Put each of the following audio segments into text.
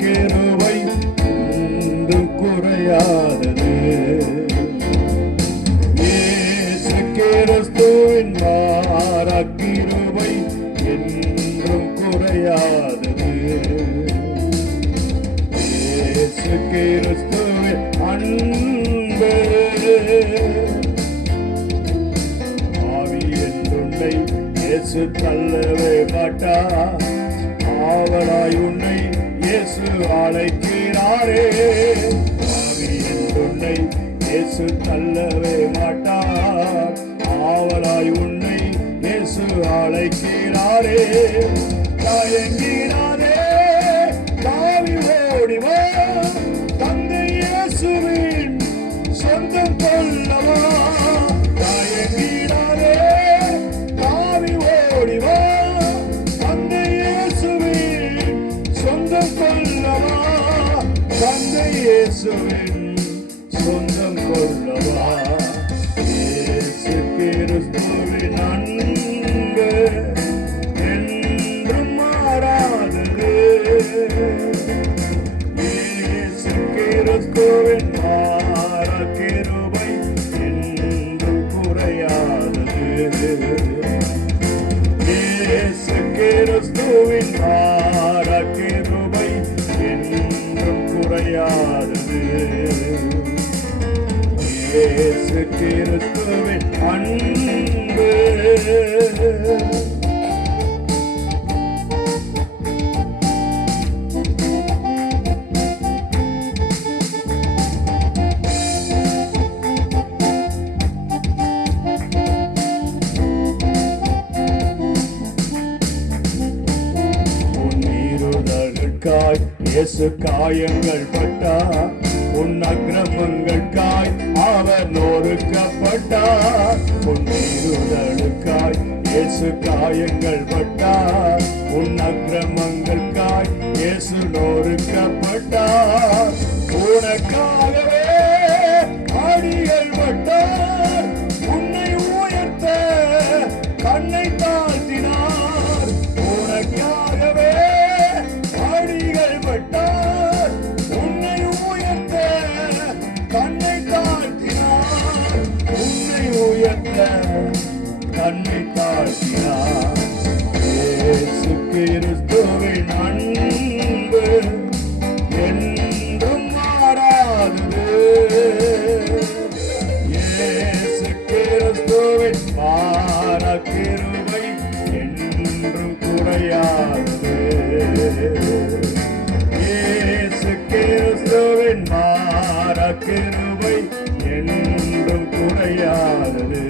கிருபை ஒன்றும் குறையாதது. இயேசு கிறிஸ்துவின் கிருபை என்றும் குறையாதது. இயேசு கிறிஸ்துவின் அன்பு ஆவி என்றுன்னை இயேசு தள்ளவே மாட்டார். ஆவலாய் உன்னை இயேசு அழைக்கிறாரே. ஆவி என்றுன்னை இயேசு தள்ளவே மாட்டார். ஆவலாய் உன்னை இயேசு அழைக்கிறாரே. தயங்கினாரே தாவி ஓடிவா, தந்தை இயேசுவின் சொந்தம் கொள்ளவா. தயங்கினாரே தாவி ஓடிவா, தந்தை இயேசுவின் சொந்தம் கொள்ளவா. தந்தை இயேசுவின் சொந்தம் கொள்ளவா. இயேசு கிறிஸ்துவின் அன்பு என்றும் மாறாதது. இயேசு கிறிஸ்துவின் கிருபை என்றும் குறையாதது. இயேசு கிறிஸ்துவின் கிருபை என்றும் குறையாதது. இயேசு கிறிஸ்துவின் அன்பு இயேசு காயங்கள் பட்டார். உன் அக்கிரமங்களுக்காய் அவர் நொறுக்கப்பட்டார். உன் மீறுதலுக்காய் இயேசு காயங்கள் பட்டார். உன் அக்கிரமங்களுக்காய் இயேசு நொறுக்கப்பட்டார். உனக்காகவே அடிகள் பட்டார். உன்னை உயர்த்த கண்ணை தாழ்த்தினார். உனக்காகவே அடிகள் பட்டார். உன்னை உயர்த்த கண்ணை தாழ்த்தினார். உன்னை உயர்த்த கண்ணை தாழ்த்தினார். இயேசு கிறிஸ்துவின் அன்பு என்றும் மாறாதது. இயேசு கிறிஸ்துவின் கிருபை என்றும் குறையாதது. இயேசு கிறிஸ்துவின் கிருபை என்றும் குறையாதது.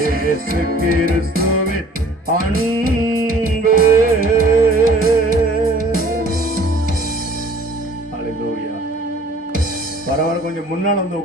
இயேசு கிறிஸ்துவின் அன்பு. ஹல்லேலூயா. பரவாயில்ல, கொஞ்சம் முன்னால வந்து